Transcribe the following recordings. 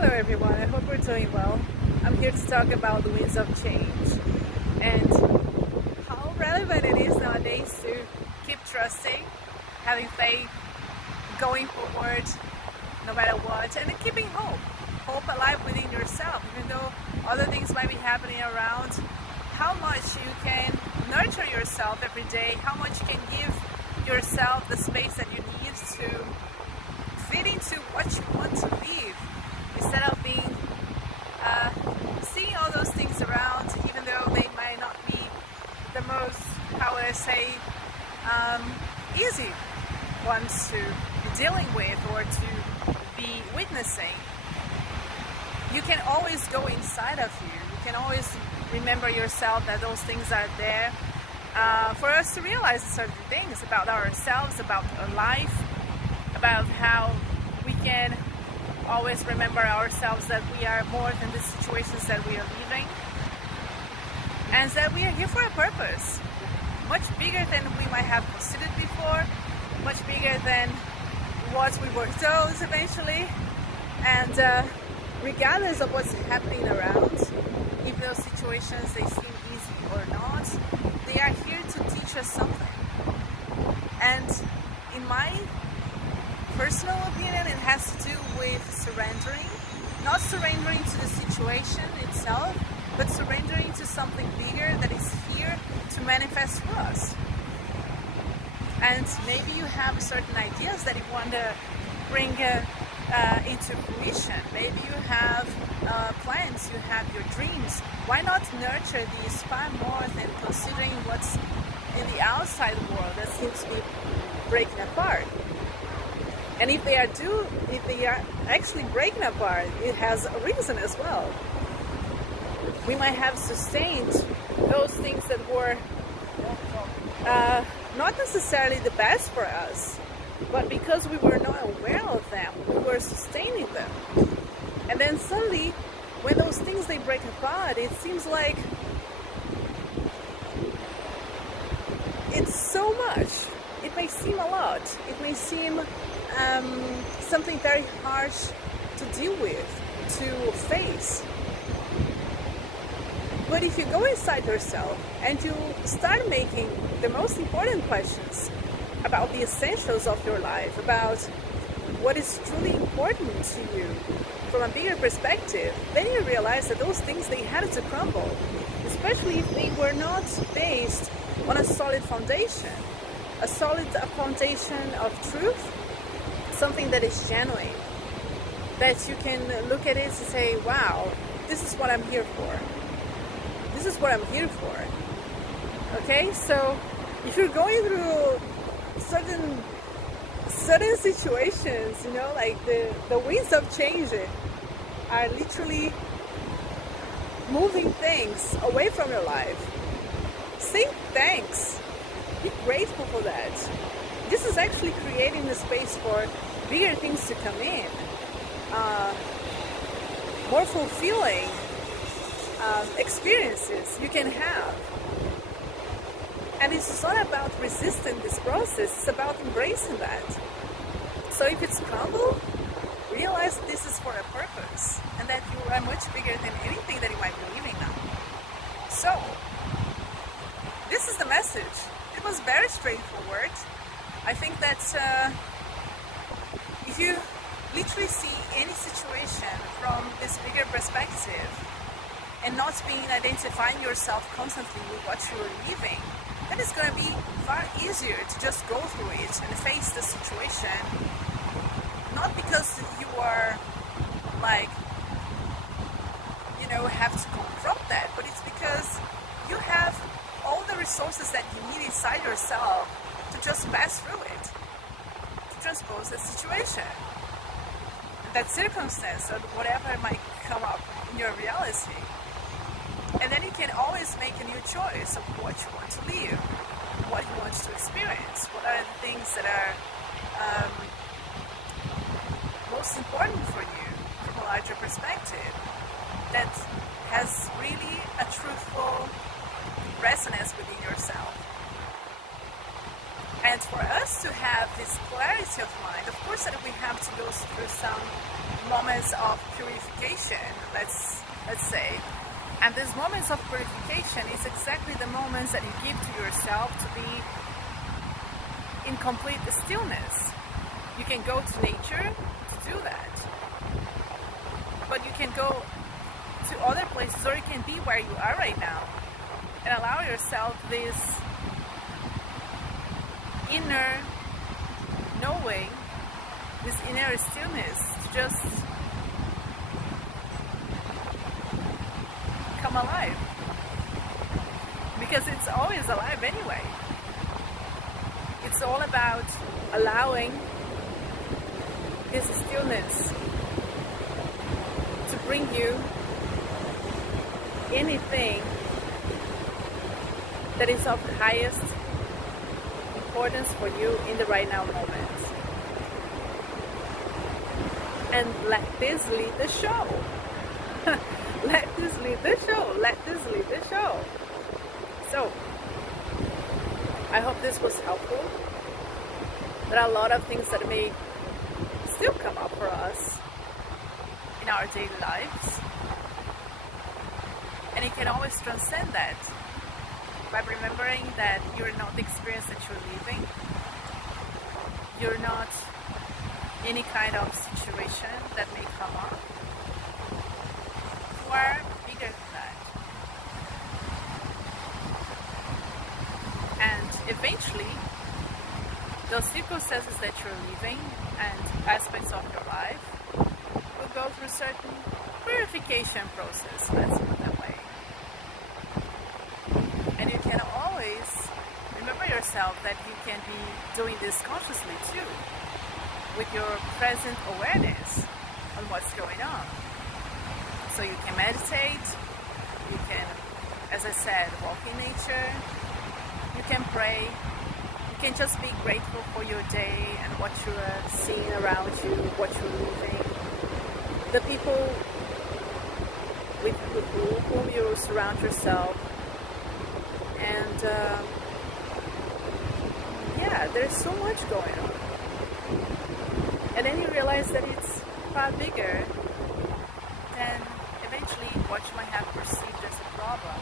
Hello everyone, I hope you're doing well. I'm here to talk about the winds of change and how relevant it is nowadays to keep trusting, having faith, going forward no matter what, and keeping hope. Hope alive within yourself, even though other things might be happening around. How much you can nurture yourself every day, how much you can give yourself the space that you need to fit into what you want to live, instead of being seeing all those things around, even though they might not be the most, how would I say, easy ones to be dealing with or to be witnessing. You can always go inside of you. You can always remember yourself that those things are there for us to realize certain things about ourselves, about our life, about how we can always remember ourselves that we are more than the situations that we are living, and that we are here for a purpose, much bigger than we might have considered before, much bigger than what we were told eventually. And regardless of what's happening around, if those situations they seem easy or not, they are here to teach us something. And in my personal opinion, it has to do with surrendering. Not surrendering to the situation itself, but surrendering to something bigger that is here to manifest for us. And maybe you have certain ideas that you want to bring into fruition. Maybe you have plans, you have your dreams. Why not nurture these far more than considering what's in the outside world that seems to be breaking apart? And if they are actually breaking apart, it has a reason as well. We might have sustained those things that were not necessarily the best for us, but because we were not aware of them, we were sustaining them. And then suddenly, when those things they break apart, it seems like it's so much. It may seem a lot. It may seem something very harsh to deal with, to face. But if you go inside yourself and you start making the most important questions about the essentials of your life, about what is truly important to you from a bigger perspective, then you realize that those things, they had to crumble, especially if they were not based on a solid foundation, a solid foundation of truth, something that is genuine, that you can look at it and say, wow, this is what I'm here for. This is what I'm here for. Okay, so if you're going through certain situations, you know, like the winds of change are literally moving things away from your life, say thanks. Be grateful for that. This is actually creating the space for bigger things to come in, more fulfilling experiences you can have. And it's not about resisting this process, it's about embracing that. So if it's crumble, realize this is for a purpose, and that you are much bigger than anything that you might be living now. So, this is the message. It was very straightforward. I think that if you literally see any situation from this bigger perspective and not identifying yourself constantly with what you're living, then it's going to be far easier to just go through it and face the situation, not because you are like, have to confront that, but it's because you have all the resources that you need inside yourself to just pass through it, to transpose the situation, that circumstance, or whatever might come up in your reality. And then you can always make a new choice of what you want to live, what you want to experience, what are the things that are most important for you from a larger perspective, that has really a truthful resonance within yourself. And for us to have this clarity of mind, of course that we have to go through some moments of purification, let's say. And these moments of purification is exactly the moments that you give to yourself to be in complete stillness. You can go to nature to do that, but you can go to other places, or you can be where you are right now and allow yourself this inner knowing, this inner stillness to just come alive, because it's always alive anyway. It's all about allowing this stillness to bring you anything that is of the highest importance for you in the right now moment. And let this lead the show. Let this lead the show. Let this lead the show. So, I hope this was helpful. There are a lot of things that may still come up for us in our daily lives. And you can always transcend that by remembering that you're not the experience that you're living. You're not any kind of situation that may come up. You are bigger than that. And eventually, those circumstances that you're living and aspects of your life will go through certain purification process, let's put it that way. And you can always remember yourself that you can be doing this consciously too, with your present awareness on what's going on. So you can meditate, you can, as I said, walk in nature, you can pray, you can just be grateful for your day and what you are seeing around you, what you're living, the people with whom you surround yourself. And yeah, there's so much going on. And then you realize that it's far bigger than eventually what you might have perceived as a problem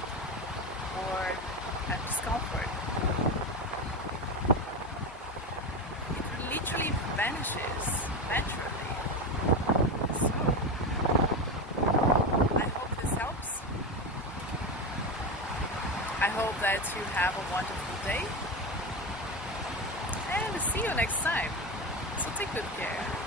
or a discomfort. It literally vanishes naturally. So, I hope this helps. I hope that you have a wonderful day. And see you next time. So take good care.